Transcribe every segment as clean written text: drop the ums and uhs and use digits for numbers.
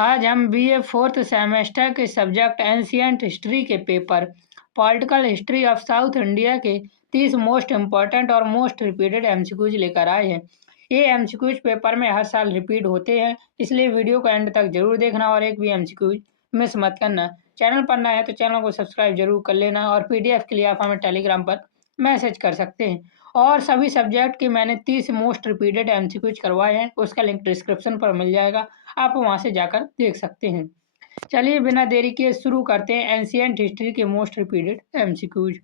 आज हम BA fourth semester के सब्जेक्ट एंशियंट हिस्ट्री के paper political history of south India के 30 मोस्ट इम्पॉर्टेंट और मोस्ट रिपीटेड एमसीक्यूज लेकर आए हैं। ये एमसीक्यूज पेपर में हर साल रिपीट होते हैं, इसलिए वीडियो को एंड तक जरूर देखना और एक भी एमसीक्यूज मिस मत करना। चैनल पर नया है तो चैनल को सब्सक्राइब जरूर कर लेना और पीडीएफ के लिए आप हमें टेलीग्राम पर मैसेज कर सकते हैं। और सभी सब्जेक्ट के मैंने 30 मोस्ट रिपीटेड एमसीक्यूज करवाए हैं, उसका लिंक डिस्क्रिप्शन पर मिल जाएगा, आप वहां से जाकर देख सकते हैं। चलिए बिना देरी के शुरू करते हैं एंशियंट हिस्ट्री के मोस्ट रिपीटेड एमसीक्यूज।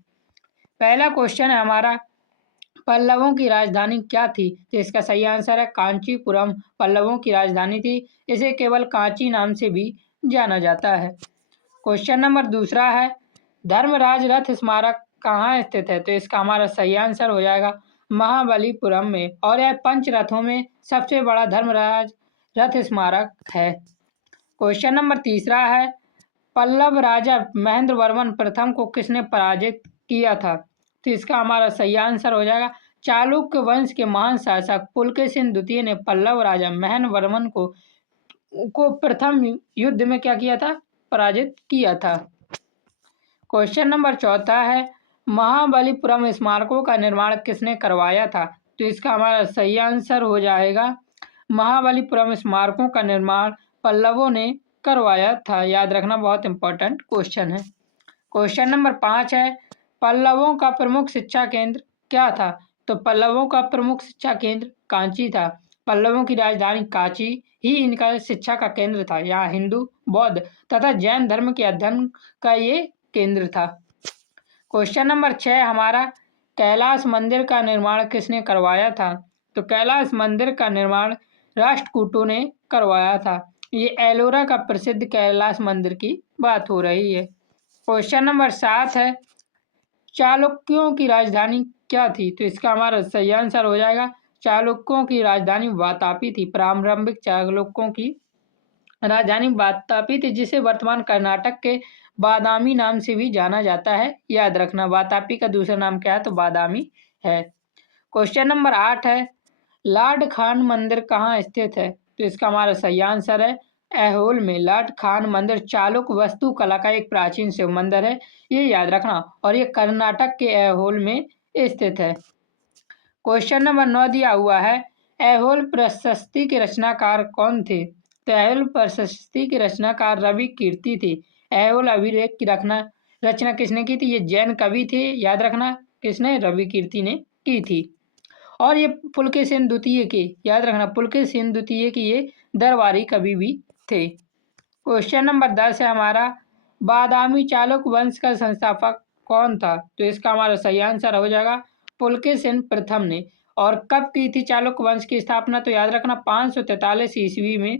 पहला क्वेश्चन है हमारा, पल्लवों की राजधानी क्या थी? तो इसका सही आंसर है कांचीपुरम पल्लवों की राजधानी थी। इसे केवल कांची नाम से भी जाना जाता है। क्वेश्चन नंबर दूसरा है, धर्मराज रथ स्मारक कहाँ स्थित है? तो इसका हमारा सही आंसर हो जाएगा महाबलीपुरम में, और यह पंच रथों में सबसे बड़ा धर्मराज रथ स्मारक है। क्वेश्चन नंबर तीसरा है, पल्लव राजा महेंद्र वर्मन प्रथम को किसने पराजित किया था? तो इसका हमारा सही आंसर हो जाएगा चालुक्य वंश के महान शासक पुलकेशिन द्वितीय ने पल्लव राजा महेंद्र वर्मन को प्रथम युद्ध में क्या किया था? पराजित किया था। क्वेश्चन नंबर चौथा है, महाबलीपुरम स्मारकों का निर्माण किसने करवाया था? तो इसका हमारा सही आंसर हो जाएगा महाबलीपुरम स्मारकों का निर्माण पल्लवों ने करवाया था। याद रखना, बहुत इंपॉर्टेंट क्वेश्चन है। क्वेश्चन नंबर 5 है, पल्लवों का प्रमुख शिक्षा केंद्र क्या था? तो पल्लवों का प्रमुख शिक्षा केंद्र कांची था। पल्लवों की राजधानी कांची ही इनका शिक्षा का केंद्र था। यहाँ हिंदू, बौद्ध तथा जैन धर्म के अध्ययन का ये केंद्र था। क्वेश्चन नंबर 6 हमारा, कैलाश मंदिर का निर्माण किसने करवाया था? तो कैलाश मंदिर का निर्माण राष्ट्रकूटों ने करवाया था। ये एलोरा का प्रसिद्ध कैलाश मंदिर की बात हो रही है। क्वेश्चन नंबर 7 है, चालुक्यों की राजधानी क्या थी? तो इसका हमारा सही आंसर हो जाएगा चालुक्यों की राजधानी वातापी थी। प्रारंभिक चालुक्यों की राजधानी वातापी थी, जिसे वर्तमान कर्नाटक के बादामी नाम से भी जाना जाता है। याद रखना, वातापी का दूसरा नाम क्या है? तो बादामी है। क्वेश्चन नंबर 8 है, लाड खान मंदिर कहाँ स्थित है? तो इसका हमारा सही आंसर है ऐहोल में। लाड खान मंदिर चालुक्य वास्तुकला का एक प्राचीन शिव मंदिर है, ये याद रखना, और ये कर्नाटक के ऐहोल में स्थित है। क्वेश्चन नंबर 9 दिया हुआ है, ऐहोल प्रशस्ति के रचनाकार कौन थे? तो ऐहोल प्रशस्ति के रचनाकार रवि कीर्ति थे। ऐहोल अभिलेख की रचना किसने की थी? ये जैन कवि थे। याद रखना, किसने? रवि कीर्ति ने की थी। और ये पुलकेशिन द्वितीय के, याद रखना, पुलकेशिन द्वितीय की ये दरबारी कवि भी थे। क्वेश्चन नंबर 10 है हमारा, बादामी चालुक्य वंश का संस्थापक कौन था? तो इसका हमारा सही आंसर हो जाएगा पुलकेशिन प्रथम ने। और कब की थी चालुक्य वंश की स्थापना? तो याद रखना 543 ईस्वी में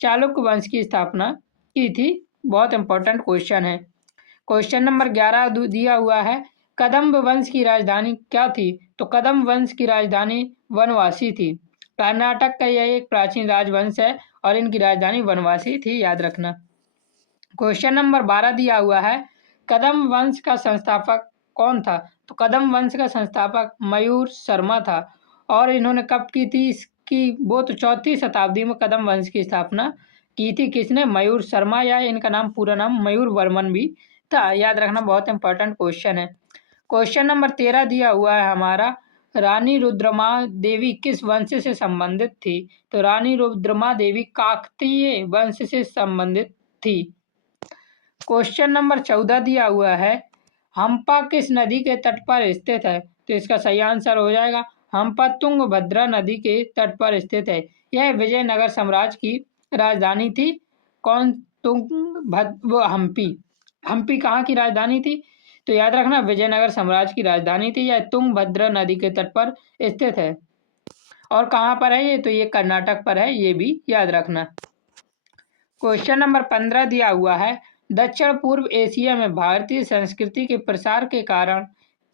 चालुक्य वंश की स्थापना की थी। बहुत इंपॉर्टेंट क्वेश्चन है। क्वेश्चन नंबर 11 दिया हुआ है, कदम्ब वंश की राजधानी क्या थी? तो कदम्ब वंश की राजधानी वनवासी थी। कर्नाटक का यह एक प्राचीन राजवंश है और इनकी राजधानी वनवासी थी। याद रखना। क्वेश्चन नंबर 12 दिया हुआ है, कदम्ब वंश का संस्थापक कौन था? तो कदम्ब वंश का संस्थापक मयूर शर्मा था। और इन्होंने कब की थी? इसकी वो तो 4वीं शताब्दी में कदम्ब वंश की स्थापना की थी। किसने? मयूर शर्मा, या इनका नाम पूरा नाम मयूर वर्मन भी था। याद रखना, बहुत इंपॉर्टेंट क्वेश्चन है। क्वेश्चन नंबर 13 दिया हुआ है हमारा, रानी रुद्रमा देवी किस वंश से संबंधित थी? तो रानी रुद्रमा देवी काकतीय वंश से संबंधित थी। क्वेश्चन नंबर 14 दिया हुआ है, हम्पा किस नदी के तट पर स्थित है? तो इसका सही आंसर हो जाएगा हम्पा तुंगभद्रा नदी के तट पर स्थित है। यह विजयनगर साम्राज्य की राजधानी थी। कौन? वो हम्पी कहाँ की राजधानी थी? तो याद रखना, विजयनगर साम्राज्य की राजधानी थी। यह तुंगभद्रा नदी के तट पर स्थित है। और कहाँ पर है ये? तो ये कर्नाटक पर है, ये भी याद रखना। क्वेश्चन नंबर 15 दिया हुआ है, दक्षिण पूर्व एशिया में भारतीय संस्कृति के प्रसार के कारण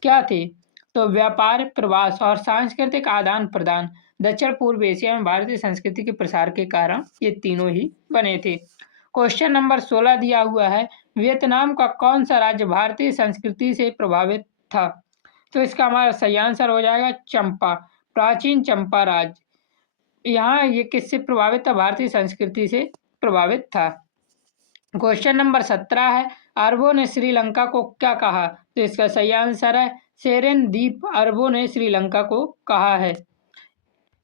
क्या थे? तो व्यापार, प्रवास और सांस्कृतिक आदान प्रदान। दक्षिण पूर्व एशिया में भारतीय संस्कृति के प्रसार के कारण ये तीनों ही बने थे। क्वेश्चन नंबर 16 दिया हुआ है, वियतनाम का कौन सा राज्य भारतीय संस्कृति से प्रभावित था? तो इसका हमारा सही आंसर हो जाएगा चंपा, प्राचीन चंपा राज्य। यहाँ ये किससे प्रभावित था? भारतीय संस्कृति से प्रभावित था। क्वेश्चन नंबर 17 है, अरबों ने श्रीलंका को क्या कहा? तो इसका सही आंसर है सेरेन द्वीप अरबों ने श्रीलंका को कहा है।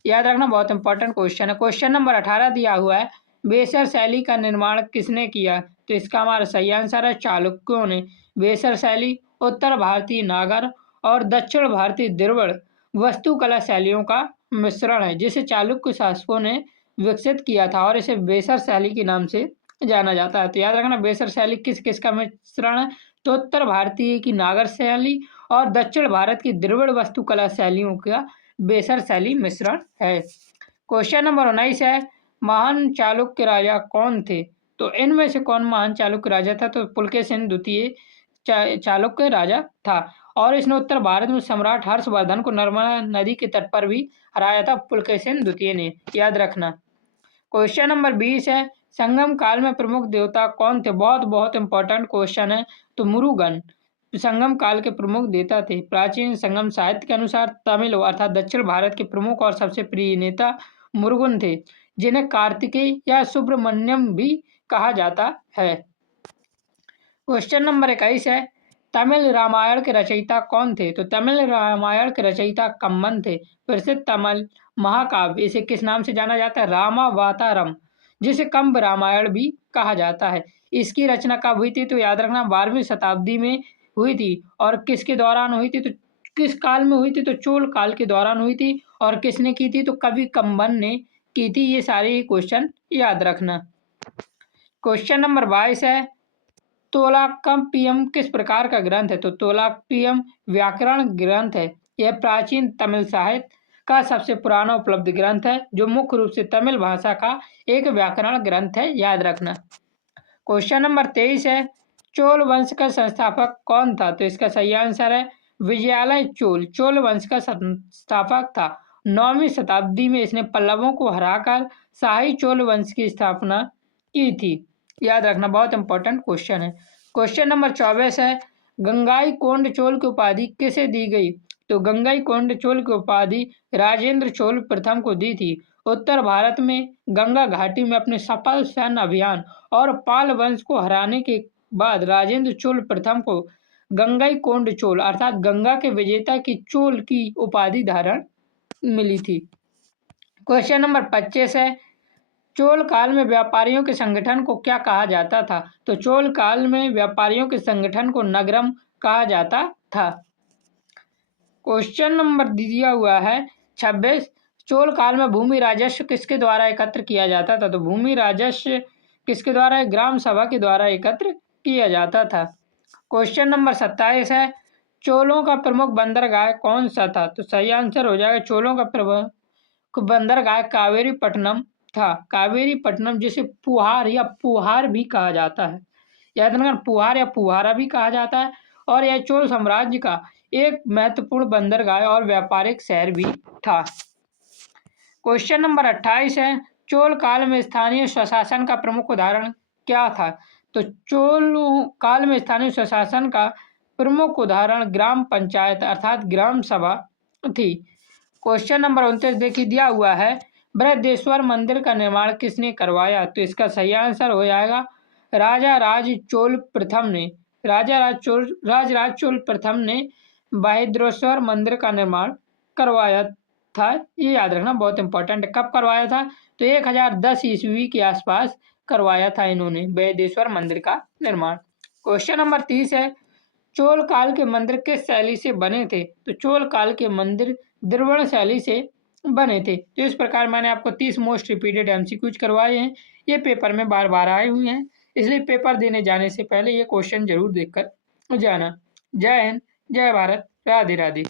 याद रखना, बहुत इंपॉर्टेंट क्वेश्चन है। क्वेश्चन नंबर 18 दिया हुआ है, बेसर शैली का निर्माण किसने किया? तो इसका हमारा सही आंसर है चालुक्यों ने। बेसर शैली उत्तर भारतीय नागर और दक्षिण भारतीय द्रविड़ वास्तुकला शैलियों का मिश्रण है, जिसे चालुक्य शासकों ने विकसित किया था और इसे बेसर शैली के नाम से जाना जाता है। तो याद रखना, बेसर शैली किस किस का मिश्रण है? तो उत्तर भारतीय की नागर शैली और दक्षिण भारत की द्रविड़ वास्तुकला शैलियों का बेसर शैली मिश्रण है। क्वेश्चन नंबर 19 है, महान चालुक्य राजा कौन थे? तो इनमें से कौन महान चालुक्य राजा था? तो पुलकेशिन द्वितीय चालुक्य राजा था और इसने उत्तर भारत में सम्राट हर्षवर्धन को नर्मदा नदी के तट पर भी हराया था, पुलकेशिन द्वितीय ने। याद रखना। क्वेश्चन नंबर 20 है, संगम काल में प्रमुख देवता कौन थे? बहुत बहुत इंपॉर्टेंट क्वेश्चन है। तो मुरुगन संगम काल के प्रमुख देवता थे। प्राचीन संगम साहित्य के अनुसार तमिल अर्थात दक्षिण भारत के प्रमुख और सबसे प्रिय नेता मुरुगन थे, जिन्हें कार्तिकेय या सुब्रमण्यम भी कहा जाता है। क्वेश्चन नंबर 21 है, तमिल रामायण के रचयिता कौन थे? तो तमिल रामायण के रचयिता कम्बन थे। प्रसिद्ध तमिल महाकाव्य इसे किस नाम से जाना जाता है? रामावतारम, जिसे कंब रामायण भी कहा जाता है। इसकी रचना कब हुई थी? तो याद रखना 12वीं शताब्दी में हुई थी। और किसके दौरान हुई थी? तो किस काल में हुई थी? तो चोल काल के दौरान हुई थी। और किसने की थी? तो कवि कम्बन ने की थी। ये सारे ही क्वेश्चन याद रखना। क्वेश्चन नंबर 22 है, तोलाकप्पियम किस प्रकार का ग्रंथ है? तो तोलाकप्पियम व्याकरण ग्रंथ है। यह प्राचीन तमिल साहित्य का सबसे पुराना उपलब्ध ग्रंथ है, जो मुख्य रूप से तमिल भाषा का एक व्याकरण ग्रंथ है। याद रखना। क्वेश्चन नंबर 23 है, चोल वंश का संस्थापक कौन था? तो इसका सही आंसर है विजयालय चोल। चोल वंश का संस्थापक था। 9वीं शताब्दी में इसने पल्लवों को हराकर शाही चोल वंश की स्थापना की थी। याद रखना, बहुत इंपॉर्टेंट क्वेश्चन है। क्वेश्चन नंबर 24 है, गंगाई कोंड चोल की उपाधि किसे दी गई? तो गंगाई कोंड चोल की उपाधि राजेंद्र चोल प्रथम को दी थी। उत्तर भारत में गंगा घाटी में अपने सफल सैन्य अभियान और पाल वंश को हराने के बाद राजेंद्र चोल प्रथम को गंगाई कोंड चोल अर्थात गंगा के विजेता की चोल की उपाधि धारण मिली थी। क्वेश्चन नंबर 25 है, चोल काल में व्यापारियों के संगठन को क्या कहा जाता था? तो चोल काल में व्यापारियों के संगठन को नगरम कहा जाता था। क्वेश्चन नंबर दिया हुआ है 26, चोल काल में भूमि राजस्व किसके द्वारा एकत्र किया जाता था? तो भूमि राजस्व किसके द्वारा? ग्राम सभा के द्वारा एकत्र किया जाता था। क्वेश्चन नंबर 27 है, चोलों का प्रमुख बंदरगाह कौन सा था? तो सही आंसर हो जाएगा चोलों का प्रमुख बंदरगाह कावेरी पट्टनम था। कावेरी पट्टनम, जिसे पुहार या पुहार भी कहा जाता है। याद रखना, पुहार या पुहारा भी कहा जाता है। और यह चोल साम्राज्य का एक महत्वपूर्ण बंदरगाह और व्यापारिक शहर भी था। क्वेश्चन नंबर 28 है, चोल काल में स्थानीय स्वशासन का प्रमुख उदाहरण क्या था? तो चोल काल में स्थानीय स्वशासन का प्रमुख उदाहरण ग्राम पंचायत अर्थात ग्राम सभा थी। क्वेश्चन नंबर 29 देखिए दिया हुआ है, बृहदेश्वर मंदिर का निर्माण किसने करवाया? तो इसका सही आंसर हो जाएगा राजा राज चोल प्रथम ने। राजराज चोल प्रथम ने बृहदेश्वर मंदिर का निर्माण करवाया था। ये याद रखना, बहुत इंपॉर्टेंट है। कब करवाया था? तो 1010 ईस्वी के आसपास करवाया था इन्होंने बृहदेश्वर मंदिर का निर्माण। क्वेश्चन नंबर 30 है, चोल काल के मंदिर किस शैली से बने थे? तो चोल काल के मंदिर द्रविड़ शैली से बने थे। तो इस प्रकार मैंने आपको 30 मोस्ट रिपीटेड एमसीक्यूज करवाए हैं। ये पेपर में बार बार आए हुए हैं, इसलिए पेपर देने जाने से पहले ये क्वेश्चन जरूर देखकर जाना। जय हिंद, जय भारत, राधे राधे।